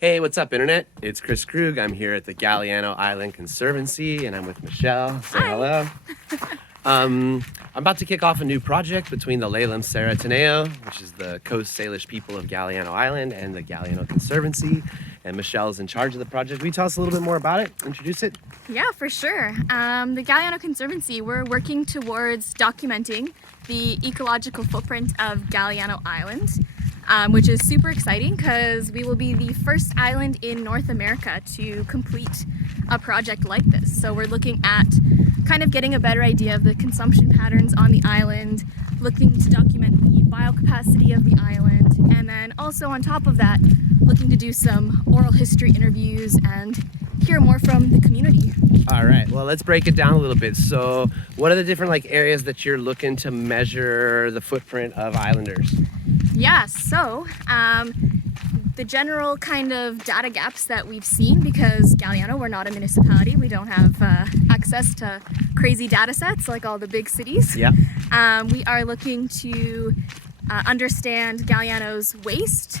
Hey, what's up, Internet? It's Chris Krug. I'm here at the Galiano Island Conservancy, and I'm with Michelle. Say Hi. hello. I'm about to kick off a new project between the Lalem Sarataneo, which is the Coast Salish people of Galiano Island, and the Galiano Conservancy. And Michelle's in charge of the project. Will you tell us a little bit more about it? Introduce it? Yeah, for sure. The Galiano Conservancy, we're working towards documenting the ecological footprint of Galiano Island, which is super exciting because we will be the first island in North America to complete a project like this. So we're looking at kind of getting a better idea of the consumption patterns on the island, looking to document the biocapacity of the island, and then also on top of that, looking to do some oral history interviews and hear more from the community. All right, well, let's break it down a little bit. So what are the different areas that you're looking to measure the footprint of islanders? Yeah, so the general kind of data gaps that we've seen, because Galiano, we're not a municipality, we don't have access to crazy data sets like all the big cities. Yeah. We are looking to understand Galiano's waste,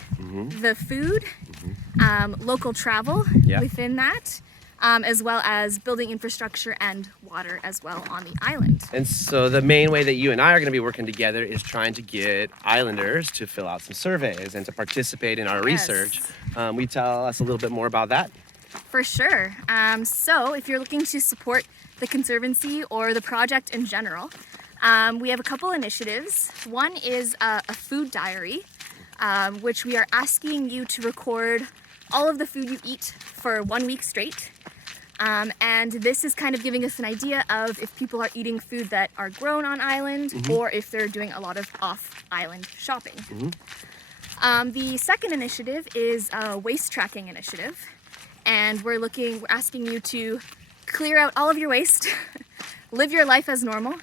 the food, local travel within that, as well as building infrastructure and water as well on the island. And so the main way that you and I are going to be working together is trying to get islanders to fill out some surveys and to participate in our research. Will you tell us a little bit more about that? For sure. So if you're looking to support the Conservancy or the project in general, we have a couple initiatives. One is a food diary, which we are asking you to record all of the food you eat for 1 week straight. And this is kind of giving us an idea of if people are eating food that are grown on island or if they're doing a lot of off-island shopping. The second initiative is a waste tracking initiative. And we're asking you to clear out all of your waste, live your life as normal,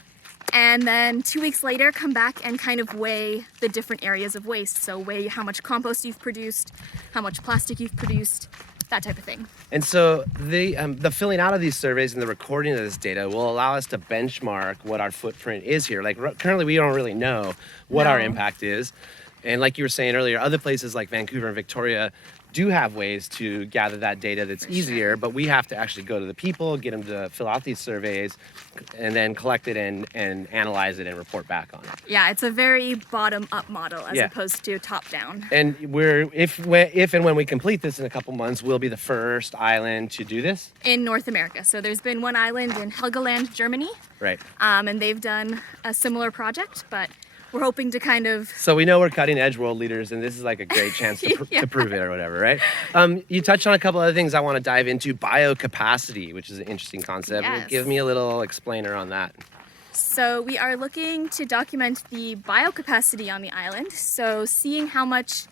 and then 2 weeks later come back and kind of weigh the different areas of waste. So weigh how much compost you've produced, how much plastic you've produced, that type of thing. And so the filling out of these surveys and the recording of this data will allow us to benchmark what our footprint is here. Like currently we don't really know what our impact is. And like you were saying earlier, other places like Vancouver and Victoria do have ways to gather that data that's easier, but we have to actually go to the people, get them to fill out these surveys, and then collect it and analyze it and report back on it. Yeah, it's a very bottom-up model as opposed to top-down. And if and when we complete this in a couple months, we'll be the first island to do this? In North America. So there's been one island in Helgoland, Germany. Right. And they've done a similar project, but we're hoping to kind of... So we know we're cutting edge world leaders, and this is like a great chance to prove it or whatever, right? You touched on a couple other things I want to dive into. Biocapacity, which is an interesting concept. Yes. Give me a little explainer on that. So we are looking to document the biocapacity on the island. So seeing how much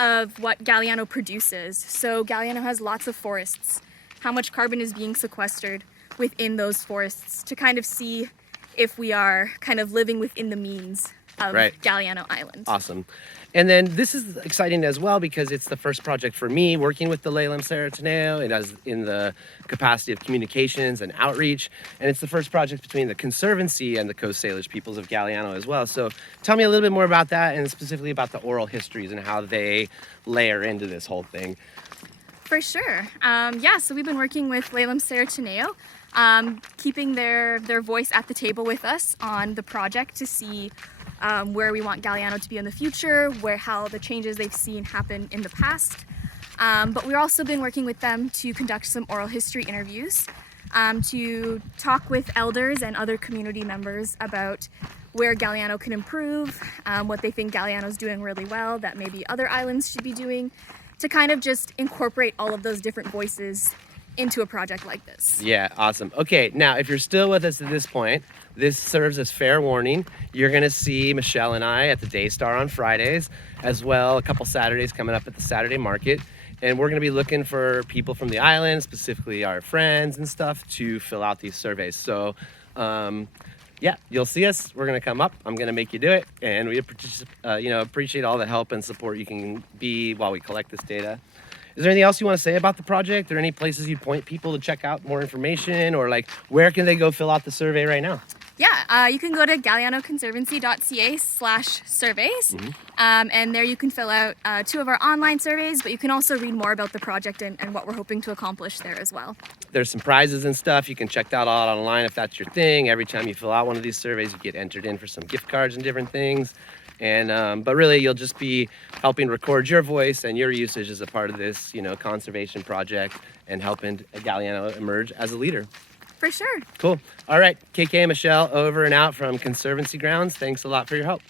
of what Galiano produces. So Galiano has lots of forests. How much carbon is being sequestered within those forests to kind of see if we are kind of living within the means of Galiano Island. Awesome. And then this is exciting as well because it's the first project for me working with the Lalem Sarataneo. It has in the capacity of communications and outreach. And it's the first project between the Conservancy and the Coast Salish peoples of Galiano as well. So tell me a little bit more about that and specifically about the oral histories and how they layer into this whole thing. For sure. So we've been working with Lalem Sarataneo, keeping their voice at the table with us on the project to see where we want Galiano to be in the future, how the changes they've seen happen in the past. But we've also been working with them to conduct some oral history interviews, to talk with elders and other community members about where Galiano can improve, what they think Galiano's doing really well that maybe other islands should be doing, to kind of just incorporate all of those different voices into a project like this. Yeah, awesome. Okay, now if you're still with us at this point, this serves as fair warning. You're gonna see Michelle and I at the Daystar on Fridays, as well a couple Saturdays coming up at the Saturday Market. And we're gonna be looking for people from the island, specifically our friends and stuff, to fill out these surveys. So yeah, you'll see us. We're gonna come up. I'm gonna make you do it, and we appreciate all the help and support you can be while we collect this data. Is there anything else you want to say about the project, or any places you'd point people to check out more information, or like where can they go fill out the survey right now? Yeah, you can go to gallianoconservancy.ca/surveys, and there you can fill out 2 of our online surveys, but you can also read more about the project and what we're hoping to accomplish there as well. There's some prizes and stuff. You can check that out online if that's your thing. Every time you fill out one of these surveys, you get entered in for some gift cards and different things. And but really, you'll just be helping record your voice and your usage as a part of this, conservation project and helping Galliano emerge as a leader. For sure. Cool. All right, KK and Michelle over and out from Conservancy Grounds. Thanks a lot for your help.